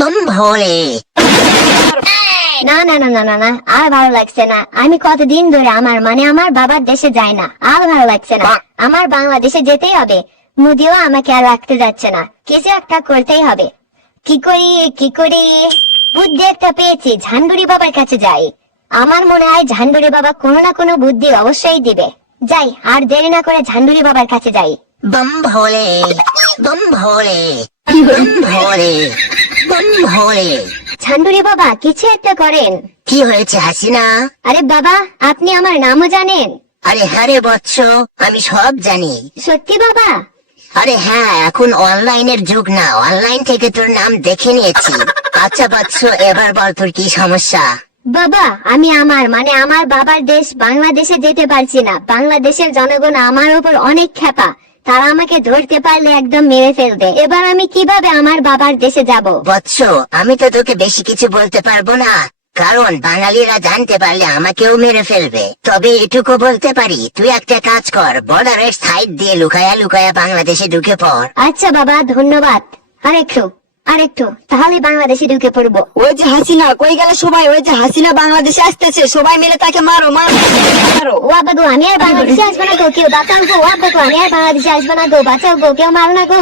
बम भोले। না না না না না না, আর ভালো লাগছে না। আমি কতদিন ধরে আমার বাবার দেশে যাই না, আর ভালো লাগছে না। আমার বাংলাদেশে যেতেই হবে। মোদিও আমাকে আর রাখতে যাচ্ছে না, কিছু একটা করতেই হবে। কি করি কি করি, বুদ্ধি একটা পেয়েছি, ঝান্ডুরি বাবার কাছে যাই। আমার মনে হয় ঝান্ডুরি বাবা কোনো না কোনো বুদ্ধি অবশ্যই দিবে। যাই, আর দেরি না করে ঝান্ডুরি বাবার কাছে যাই। बम भोले, बम भोले, बम भोले, बम भोले। ঝান্ডুরি বাবা, কিছু একটা করেন। কি হয়েছে হাসিনা? আরে বাবা, আপনি আমার নামও জানেন? আরে হ্যাঁ রে বৎস, আমি সব জানি। সত্যি বাবা? আরে হ্যাঁ, এখন অনলাইনের যুগ না, অনলাইন থেকে তোর নাম দেখে নিয়েছি। আচ্ছা বৎস, এবার বল তোর কি সমস্যা? বাবা, আমি আমার বাবার দেশ বাংলাদেশে যেতে পারছি না। বাংলাদেশের জনগণ আমার উপর অনেক ক্ষেপা। তারা আমাকে ধরতে পারলে একদম মেরে ফেলবে। এবার আমি কিভাবে আমার বাবার দেশে যাব? বৎস, আমি তো তোকে বেশি কিছু বলতে পারবো না, কারণ বাঙালিরা জানতে পারলে আমাকেও মেরে ফেলবে। তবে এটুকু বলতে পারি, তুই একটা কাজ কর, বর্ডারের সাইড দিয়ে লুকায়া লুকায়া বাংলাদেশে ঢুকে পড়। আচ্ছা বাবা, ধন্যবাদ। আরেকটু তাহলে বাংলাদেশে ঢুকে পড়বো। ওই যে হাসিনা কই গেল সবাই? ওই যে হাসিনা বাংলাদেশে আসতেছে, সবাই মিলে তাকে মারো মারো মারো। ও আব্বা গো, আমি আর বাংলাদেশে আসবো না গো, কেউ বাঁচাও গো। ও আব্বা গো, আমি আর বাংলাদেশে আসবো না গো, বাঁচাও গো, কেউ মারো না গো।